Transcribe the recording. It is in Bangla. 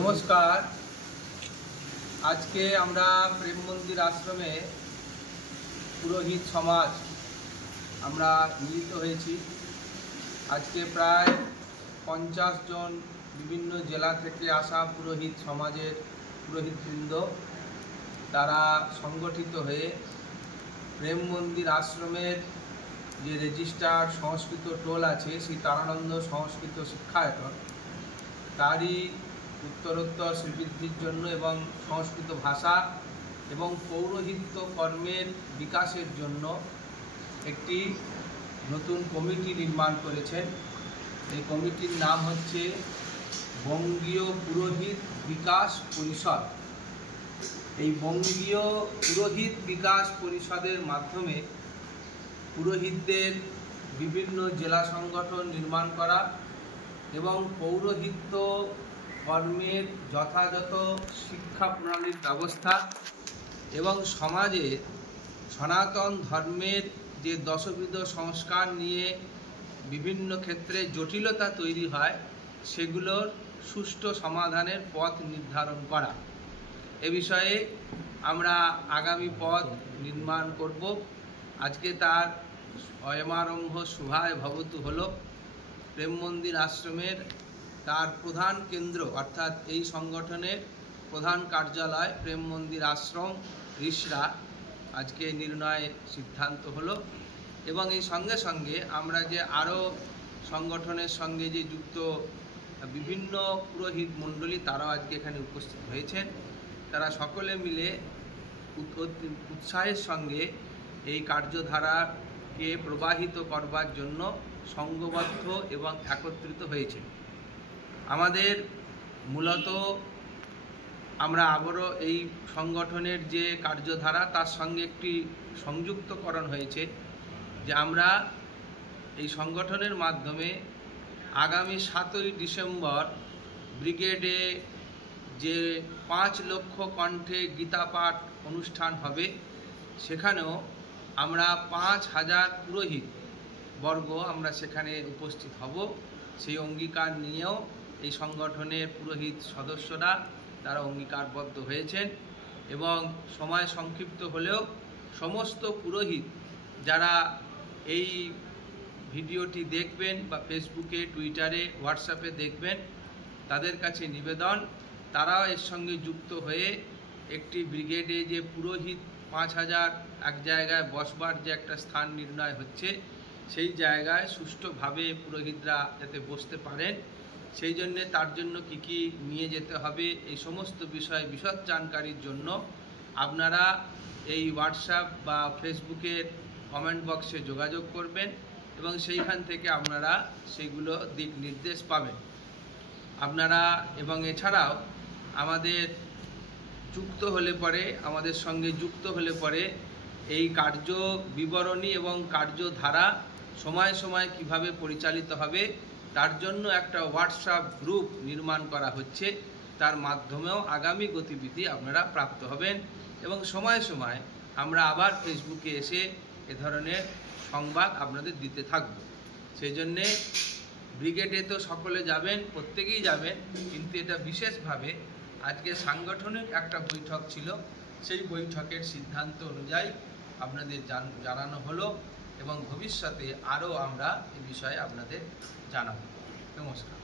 নমস্কার। আজকে আমরা প্রেম মন্দির আশ্রমে পুরোহিত সমাজ আমরা মিলিত হয়েছি। আজকে প্রায় 50 জন বিভিন্ন জেলা থেকে আসা পুরোহিত সমাজের পুরোহিতবৃন্দ তারা সংগঠিত হয়ে প্রেম মন্দির আশ্রমের যে রেজিস্টার সংস্কৃত টোল আছে সেই তারানন্দ সংস্কৃত শিক্ষায়তন তারই উত্তরোত্তর শ্রীবৃদ্ধির জন্য এবং সংস্কৃত ভাষা এবং পৌরোহিত্য কর্মের বিকাশের জন্য একটি নতুন কমিটি নির্মাণ করেছেন। এই কমিটির নাম হচ্ছে বঙ্গীয় পুরোহিত বিকাশ পরিষদ। এই বঙ্গীয় পুরোহিত বিকাশ পরিষদের মাধ্যমে পুরোহিতদের বিভিন্ন জেলা সংগঠন নির্মাণ করা এবং পৌরোহিত্য কর্মের যথাযথ শিক্ষা প্রণালীর ব্যবস্থা এবং সমাজে সনাতন ধর্মের যে দশবিধ সংস্কার নিয়ে বিভিন্ন ক্ষেত্রে জটিলতা তৈরি হয় সেগুলোর সুষ্ঠু সমাধানের পথ নির্ধারণ করা। এ বিষয়ে আমরা আগামী পথ নির্মাণ করব। আজকে তার অয়মারম্ভ শুভায় ভবতু হলো। প্রেম মন্দির আশ্রমের তার প্রধান কেন্দ্র অর্থাৎ এই সংগঠনের প্রধান কার্যালয় প্রেম মন্দির আশ্রম রিসরা আজকে নির্ণয় সিদ্ধান্ত হলো। এবং এই সঙ্গে সঙ্গে আমরা যে আরও সংগঠনের সঙ্গে যে যুক্ত বিভিন্ন পুরোহিত মণ্ডলী তারাও আজকে এখানে উপস্থিত হয়েছেন। তারা সকলে মিলে উৎসাহের সঙ্গে এই কার্যধারাকে প্রবাহিত করবার জন্য সংঘবদ্ধ এবং একত্রিত হয়েছে। আমাদের মূলত আমরা আবারও এই সংগঠনের যে কার্যধারা তার সঙ্গে একটি সংযুক্তকরণ হয়েছে যে আমরা এই সংগঠনের মাধ্যমে আগামী 7ই ডিসেম্বর ব্রিগেডে যে 5 লক্ষ কণ্ঠে গীতা পাঠ অনুষ্ঠান হবে সেখানেও আমরা 5000 পুরোহিত বর্গ আমরা সেখানে উপস্থিত হব। সেই অঙ্গীকার নিয়েও এই সংগঠনের পুরোহিত সদস্যরা তারা অঙ্গীকারবদ্ধ হয়েছেন এবং সময় সংক্ষিপ্ত হলেও সমস্ত পুরোহিত যারা এই ভিডিওটি দেখবেন বা ফেসবুকে টুইটারে হোয়াটসঅ্যাপে দেখবেন তাদের কাছে নিবেদন তারাও এর সঙ্গে যুক্ত হয়ে একটি ব্রিগেডে যে পুরোহিত 5000 এক জায়গায় বসবার যে একটা স্থান নির্ণয় হচ্ছে সেই জায়গায় সুষ্ঠুভাবে পুরোহিতরা যাতে বসতে পারেন সেই জন্যে তার জন্য কি নিয়ে যেতে হবে এই সমস্ত বিষয়ে বিশদ জানকারির জন্য আপনারা এই হোয়াটসঅ্যাপ বা ফেসবুকের কমেন্ট বক্সে যোগাযোগ করবেন এবং সেইখান থেকে আপনারা সেগুলো দিক নির্দেশ পাবেন আপনারা। এবং এছাড়াও আমাদের আমাদের সঙ্গে যুক্ত হলে পরে এই কার্য বিবরণী এবং কার্যধারা সময় সময় কিভাবে পরিচালিত হবে তার জন্য একটা হোয়াটসঅ্যাপ গ্রুপ নির্মাণ করা হচ্ছে। তার মাধ্যমেও আগামী গতিবিধি আপনারা প্রাপ্ত হবেন এবং সময় সময় আমরা আবার ফেসবুকে এসে এ ধরনের সংবাদ আপনাদের দিতে থাকব। সেই জন্যে ব্রিগেডে তো সকলে যাবেন, প্রত্যেকেই যাবেন, কিন্তু এটা বিশেষভাবে আজকে সাংগঠনিক একটা বৈঠক ছিল, সেই বৈঠকের সিদ্ধান্ত অনুযায়ী আপনাদের জানানো হলো এবং ভবিষ্যতে আরও আমরা এ বিষয়ে আপনাদের জানাবো। নমস্কার।